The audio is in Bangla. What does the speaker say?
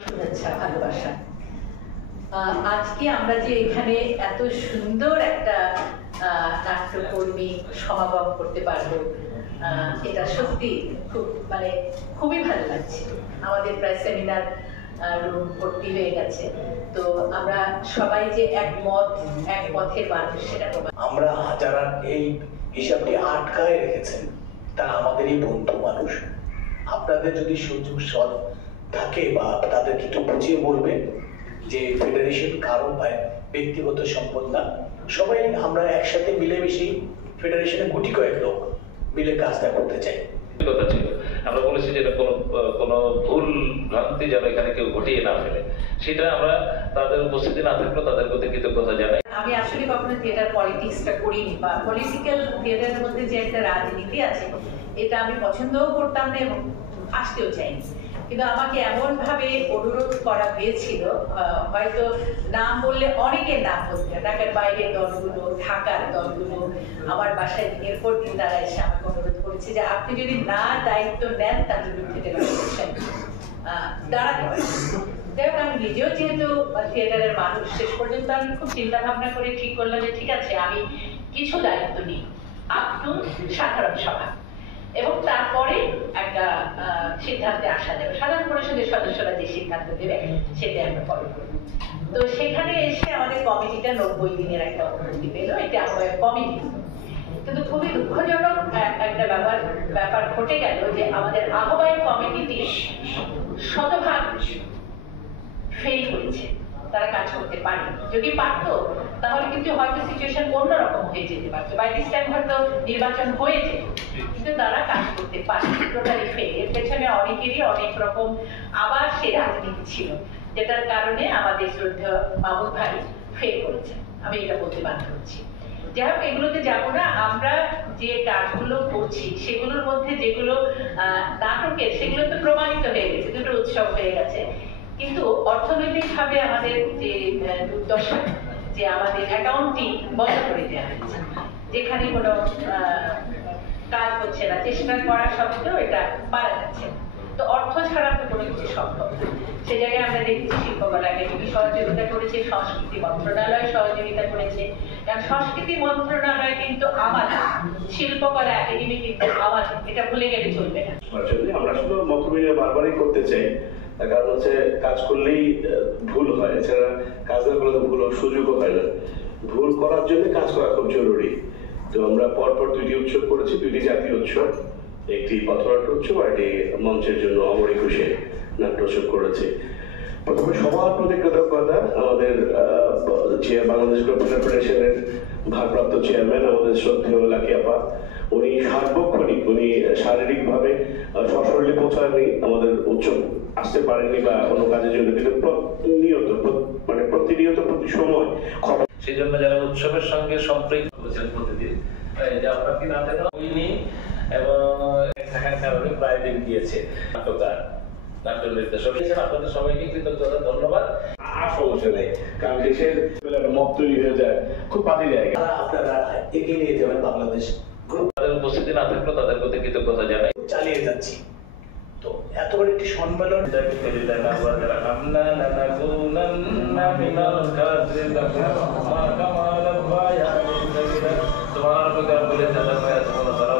শুভেচ্ছা, ভালোবাসা। আজকে আমরা যে এখানে এত সুন্দর একটা নাট্যকর্মী সমাগম করতে পারবো, এটা সত্যি খুবই ভালো লাগছে। আমাদের প্রায় সেমিনার রুম ভর্তি হয়ে গেছে। তো আমরা সবাই যে এক পথের মানুষ, সেটা আমরা যারা এই হিসাবটি আটকায় রেখেছেন তারা আমাদেরই বন্ধু মানুষ। আপনাদের যদি সুযোগ সৎ থাকে বা তাদেরকে একটু বুঝিয়ে বলবেন যে ফেডারেশন কারো ব্যক্তিগত সম্পদ না, সবাই আমরা একসাথে মিলেমিশে ফেডারেশনে গুটি কয়েক লোক মিলে কাজটা করতে চাই। কথা ছিল, আমরা বলেছি যে কোনো ভুল ভ্রান্তি যেন এখানে কেউ ঘটিয়ে না ফেলে, সেটা আমরা তাদের উপস্থিতি না থাকলেও তাদের প্রতি কৃতজ্ঞতা জানাই। আমি আসলে কখনো থিয়েটার পলিটিক্সটা করিনি, বা পলিটিক্যাল থিয়েটারের মধ্যে যে একটা রাজনীতি আছে এটা আমি পছন্দও করতাম না এবং আসতেও চাইনি। কিন্তু আমাকে এমন ভাবে অনুরোধ করা হয়েছিল, হয়তো নাম বললে অনেকের নাম বলতে, ঢাকার বাইরের দলগুলো, ঢাকার দলগুলো আমার বাসায় এরপর দিন তারা এসে আমাকে অনুরোধ করেছে যে আপনি যদি না দায়িত্ব নেন তার বিরুদ্ধে দাঁড়াতে পারেন। যাই হোক, আমি নিজেও যেহেতু থিয়েটারের মানুষ, শেষ পর্যন্ত আমি খুব চিন্তা ভাবনা করে ঠিক করলাম যে ঠিক আছে, আমি কিছু দায়িত্ব নিই আপ টু সাধারণ সভা, এবং তারপরে একটা সিদ্ধান্তে আসা যাবে। সাধারণ পরিষদের সদস্যরা যে সিদ্ধান্ত দেবে সেটা আমরা ফলো করব। তো সেখানে এসে আমাদের কমিটিটা 90 দিনের একটা অনুমতি পেল, এটা আমাদের কমিটি। কিন্তু খুবই দুঃখজনক একটা ব্যাপার ঘটে গেল যে আমাদের আহ্বায়ক কমিটিটি শতভাগ ফেল করেছে, তারা কাজ করতে পারেনি। যদি পারতো তাহলে কিন্তু হয়তো সিচুয়েশন অন্যরকম হয়ে যেতে পারতো, বাই দিস টাইম হয়তো নির্বাচন হয়ে যেত, কিন্তু তারা কাজ করতে পারেনি, টোটালি ফেল। এর পেছনে অনেকেরই অনেক রকম আবার সেই রাজনীতি ছিল, যেটার কারণে আমাদের শ্রদ্ধেয় মাহমুদ ভাই ফেল করেছেন। আমি এটা বলতে বাধ্য হচ্ছি। যাই হোক, এগুলোতে যাবো না। আমরা যে কাজগুলো করছি সেগুলোর মধ্যে যেগুলো নাটকের, সেগুলো তো প্রমাণিত হয়ে গেছে, দুটো উৎসব হয়ে গেছে। কিন্তু অর্থনৈতিক ভাবে আমাদের যে দুর্দশা, যে আমাদের অ্যাকাউন্টটি বন্ধ করে দেওয়া হয়েছে, যেখানে কোনো কাজ হচ্ছে না, চেষ্টা করা সত্ত্বেও এটা পারা যাচ্ছে। তো অর্থ ছাড়া তো কোনো কিছু সম্ভব না। সে জায়গায় আমরা দেখছি শিল্পকলা একাডেমি সহযোগিতা করেছে, সংস্কৃতি মন্ত্রণালয় সহযোগিতা করেছে। কারণ সংস্কৃতি মন্ত্রণালয় কিন্তু আমাদের, শিল্পকলা একাডেমি কিন্তু আমাদের, এটা ভুলে গেলে চলবে না। আমরা শুধু মতবিনিময় বারবারই করতে চাই, কারণ হচ্ছে কাজ করলেই ভুল হয়, এছাড়া কাজ না করলে ভুল হওয়ার সুযোগও হয় না। ভুল করার জন্য কাজ করা খুব জরুরি। তো আমরা পরপর 2টি উৎসব করেছি, 2টি জাতীয় উৎসব, একটি পথনাট্য উৎসব আর একটি মঞ্চের জন্য অমর একুশে নাট্য উৎসব করেছি। প্রথমে সবার প্রতি কৃতজ্ঞতা আমাদের বাংলাদেশ ফেডারেশনের ভারপ্রাপ্ত চেয়ারম্যান আমাদের শ্রদ্ধেয় লাকি আপা। উনি সার্বক্ষণিক, উনি শারীরিকভাবে সশরীরে পৌঁছাননি, আমাদের উৎসব আসতে পারেননি বা কোনো কাজের জন্য, কিন্তু প্রতিনিয়ত প্রতি সময় সেই জন্য যারা উৎসবের সঙ্গে সম্পৃক্ত হয়েছেন প্রতিদিন, যে আপনার কি নাম দেন উইনি, এবং থাকার কারণে প্রায় দিন দিয়েছে নাট্যকার, নাট্য নির্দেশক হিসেবে আপনাদের সবাইকে কৃতজ্ঞতা, ধন্যবাদ। আর সমস্যা নেই, কারণ দেশের মত তৈরি হয়ে যায়, খুব বাজে জায়গা। আপনারা এগিয়ে নিয়ে যাবেন বাংলাদেশ গ্রুপ, তাদের উপস্থিতি না থাকলেও তাদের প্রতি কৃতজ্ঞতা জানাই। চালিয়ে যাচ্ছি। তো এত বড় একটি সম্মেলন, তোমার